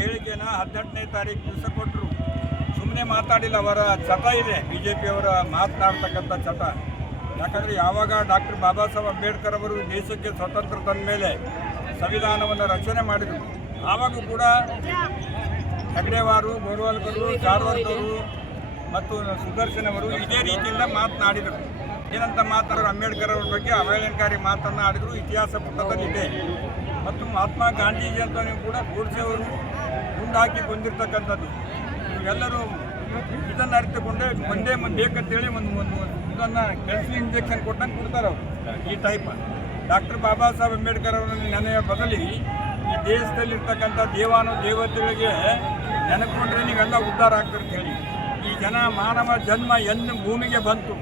ಹದಿನೆಂಟನೇ ತಾರೀಕು ದಿವಸ ಕೊಟ್ಟರು ಸುಮ್ಮನೆ ಮಾತಾಡಿಲ್ಲ, ಅವರ ಚಟ ಇದೆ. ಬಿ ಜೆ ಪಿಯವರ ಮಾತನಾಡ್ತಕ್ಕಂಥ ಚಟ. ಯಾಕಂದರೆ ಯಾವಾಗ ಡಾಕ್ಟರ್ ಬಾಬಾ ಸಾಹೇಬ್ ಅಂಬೇಡ್ಕರ್ ಅವರು ದೇಶಕ್ಕೆ ಸ್ವತಂತ್ರ ತಂದ ಮೇಲೆ ಸಂವಿಧಾನವನ್ನು ರಚನೆ ಮಾಡಿದರು, ಆವಾಗ ಕೂಡ ಹೆಗಡೆವಾರು ಗೋರ್ವಾಲ್ಕರು ಕಾರ್ವಾರ್ಕರು ಮತ್ತು ಸುದರ್ಶನ್ ಅವರು ಇದೇ ರೀತಿಯಿಂದ ಮಾತನಾಡಿದರು. ಏನಂತ ಮಾತಾಡೋರು ಅಂಬೇಡ್ಕರ್ ಅವ್ರ ಬಗ್ಗೆ ಅವಹೇಳನಕಾರಿ ಮಾತನ್ನು ಆಡಿದ್ರು, ಇತಿಹಾಸ ಪುಟದಲ್ಲಿದೆ. ಮತ್ತು ಮಹಾತ್ಮ ಗಾಂಧೀಜಿ ಅಂತ ಕೂಡ ಅವರು ಗುಂಡಾಕಿ ಕೊಂದಿರ್ತಕ್ಕಂಥದ್ದು ಇವೆಲ್ಲರೂ ಇದನ್ನು ಅರಿತುಕೊಂಡೆ ಒಂದೇ ಒಂದು ಬೇಕಂತೇಳಿ ಒಂದು ಒಂದು ಇದನ್ನು ಕೆಲ್ಸಿ ಇಂಜೆಕ್ಷನ್ ಕೊಟ್ಟಂಗೆ ಕೊಡ್ತಾರೆ ಅವರು. ಈ ಟೈಪ್ ಡಾಕ್ಟರ್ ಬಾಬಾ ಸಾಹೇಬ್ ಅಂಬೇಡ್ಕರ್ ಅವರನ್ನು ನೆನೆಯ ಬದಲಿ ಈ ದೇಶದಲ್ಲಿರ್ತಕ್ಕಂಥ ದೇವಾನು ದೇವತೆಗಳಿಗೆ ನೆನಕೊಂಡ್ರೆ ನೀವೆಲ್ಲ ಉದ್ಧಾರ ಆಗ್ತಾರೆ ಹೇಳಿ. ಈ ಜನ ಮಾನವ ಜನ್ಮ ಎಂದು ಭೂಮಿಗೆ ಬಂತು.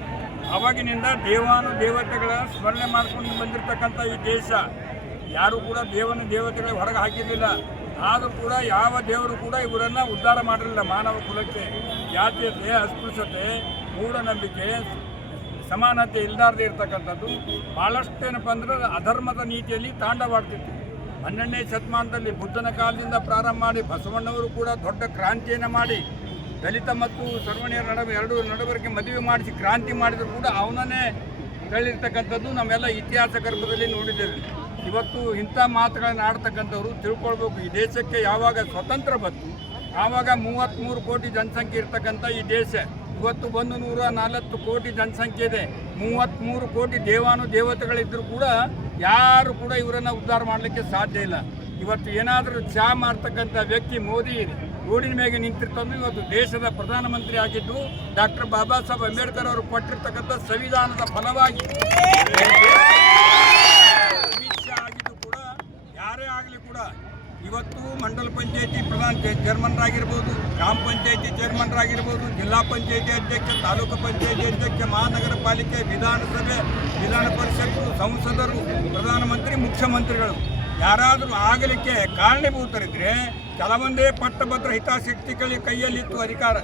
ಅವಾಗಿನಿಂದ ದೇವಾನು ದೇವತೆಗಳ ಸ್ಮರಣೆ ಮಾಡ್ಕೊಂಡು ಬಂದಿರತಕ್ಕಂಥ ಈ ದೇಶ. ಯಾರು ಕೂಡ ದೇವನ ದೇವತೆಗಳ ಹೊರಗೆ ಹಾಕಿರಲಿಲ್ಲ. ಆದರೂ ಕೂಡ ಯಾವ ದೇವರು ಕೂಡ ಇವರನ್ನು ಉದ್ಧಾರ ಮಾಡಿರಲಿಲ್ಲ ಮಾನವ ಕುಲಕ್ಕೆ. ಜಾತೀಯತೆ ಅಸ್ಪೃಶ್ಯತೆ, ಮೂಢನಂಬಿಕೆ, ಸಮಾನತೆ ಇಲ್ಲಾರ್ದೆ ಇರತಕ್ಕಂಥದ್ದು. ಭಾಳಷ್ಟೇನಪ್ಪ ಅಂದ್ರೆ ಅಧರ್ಮದ ನೀತಿಯಲ್ಲಿ ತಾಂಡವಾಡ್ತಿತ್ತು. ಹನ್ನೆರಡನೇ ಶತಮಾನದಲ್ಲಿ ಬುದ್ಧನ ಕಾಲದಿಂದ ಪ್ರಾರಂಭ ಮಾಡಿ ಬಸವಣ್ಣವರು ಕೂಡ ದೊಡ್ಡ ಕ್ರಾಂತಿಯನ್ನು ಮಾಡಿ ದಲಿತ ಮತ್ತು ಸರ್ವಣಿಯರ ನಡುವೆ ಎರಡು ನಡುವರಿಗೆ ಮದುವೆ ಮಾಡಿಸಿ ಕ್ರಾಂತಿ ಮಾಡಿದರೂ ಕೂಡ ಅವನನ್ನೇ ತಳ್ಳಿರ್ತಕ್ಕಂಥದ್ದು ನಮ್ಮೆಲ್ಲ ಇತಿಹಾಸ ಗರ್ಭದಲ್ಲಿ ನೋಡಿದ್ದೇವೆ. ಇವತ್ತು ಇಂಥ ಮಾತುಗಳನ್ನು ಆಡ್ತಕ್ಕಂಥವ್ರು ತಿಳ್ಕೊಳ್ಬೇಕು. ಈ ದೇಶಕ್ಕೆ ಯಾವಾಗ ಸ್ವತಂತ್ರ ಬಂತು, ಆವಾಗ ಮೂವತ್ತ್ಮೂರು ಕೋಟಿ ಜನಸಂಖ್ಯೆ ಇರ್ತಕ್ಕಂಥ ಈ ದೇಶ. ಇವತ್ತು ಒಂದು ನೂರ ನಲವತ್ತು ಕೋಟಿ ಜನಸಂಖ್ಯೆ ಇದೆ. ಮೂವತ್ತ್ಮೂರು ಕೋಟಿ ದೇವಾನು ದೇವತೆಗಳಿದ್ದರೂ ಕೂಡ ಯಾರು ಕೂಡ ಇವರನ್ನು ಉದ್ಧಾರ ಮಾಡಲಿಕ್ಕೆ ಸಾಧ್ಯ ಇಲ್ಲ. ಇವತ್ತು ಏನಾದರೂ ಚಾ ಮಾಡ್ತಕ್ಕಂಥ ವ್ಯಕ್ತಿ ಮೋದಿ ರೋಡಿನ ಮ್ಯಾಗೆ ನಿಂತಿರ್ತಂದು ಇವತ್ತು ದೇಶದ ಪ್ರಧಾನಮಂತ್ರಿ ಆಗಿದ್ದು ಡಾಕ್ಟರ್ ಬಾಬಾ ಸಾಹೇಬ್ ಅಂಬೇಡ್ಕರ್ ಅವರು ಕೊಟ್ಟಿರ್ತಕ್ಕಂಥ ಸಂವಿಧಾನದ ಫಲವಾಗಿ ಆಗಿದ್ದು ಕೂಡ ಯಾರೇ ಆಗಲಿ ಕೂಡ ಇವತ್ತು ಮಂಡಲ ಪಂಚಾಯತಿ ಪ್ರಧಾನ ಚೇರ್ಮನ್ರಾಗಿರ್ಬೋದು, ಗ್ರಾಮ ಪಂಚಾಯತಿ ಚೇರ್ಮನ್ರಾಗಿರ್ಬೋದು, ಜಿಲ್ಲಾ ಪಂಚಾಯತಿ ಅಧ್ಯಕ್ಷ, ತಾಲೂಕು ಪಂಚಾಯತಿ ಅಧ್ಯಕ್ಷ, ಮಹಾನಗರ ಪಾಲಿಕೆ, ವಿಧಾನಸಭೆ, ವಿಧಾನ ಪರಿಷತ್ತು, ಸಂಸದರು, ಪ್ರಧಾನಮಂತ್ರಿ, ಮುಖ್ಯಮಂತ್ರಿಗಳು. ಯಾರಾದರೂ ಆಗಲಿಕ್ಕೆ ಕಾರಣೀಭೂತರಿದ್ರೆ ಕೆಲವೊಂದೇ ಪಟ್ಟಭದ್ರ ಹಿತಾಸಕ್ತಿಗಳ ಕೈಯಲ್ಲಿತ್ತು ಅಧಿಕಾರ.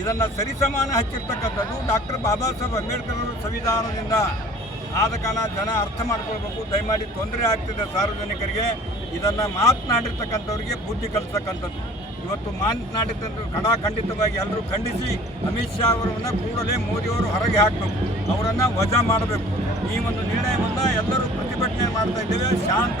ಇದನ್ನು ಸರಿಸಮಾನ ಹಚ್ಚಿರ್ತಕ್ಕಂಥದ್ದು ಡಾಕ್ಟರ್ ಬಾಬಾ ಸಾಹೇಬ್ ಅಂಬೇಡ್ಕರ್ ಅವರ ಸಂವಿಧಾನದಿಂದ. ಆದ ಕಾರಣ ಜನ ಅರ್ಥ ಮಾಡ್ಕೊಳ್ಬೇಕು, ದಯಮಾಡಿ ತೊಂದರೆ ಆಗ್ತಿದೆ ಸಾರ್ವಜನಿಕರಿಗೆ. ಇದನ್ನು ಮಾತನಾಡಿರ್ತಕ್ಕಂಥವ್ರಿಗೆ ಬುದ್ಧಿ ಕಲಿಸ್ತಕ್ಕಂಥದ್ದು ಇವತ್ತು ಮಾತನಾಡಿರ್ತಕ್ಕಂಥ ಕಡಾಖಂಡಿತವಾಗಿ ಎಲ್ಲರೂ ಖಂಡಿಸಿ ಅಮಿತ್ ಶಾ ಅವರನ್ನು ಕೂಡಲೇ ಮೋದಿಯವರು ಹೊರಗೆ ಹಾಕಬೇಕು. ಅವರನ್ನು ವಜಾ ಮಾಡಬೇಕು. ಈ ಒಂದು ನಿರ್ಣಯವನ್ನು ಎಲ್ಲರೂ ಪ್ರತಿಭಟನೆ ಮಾಡ್ತಾ ಇದ್ದೇವೆ. ಶಾಂತ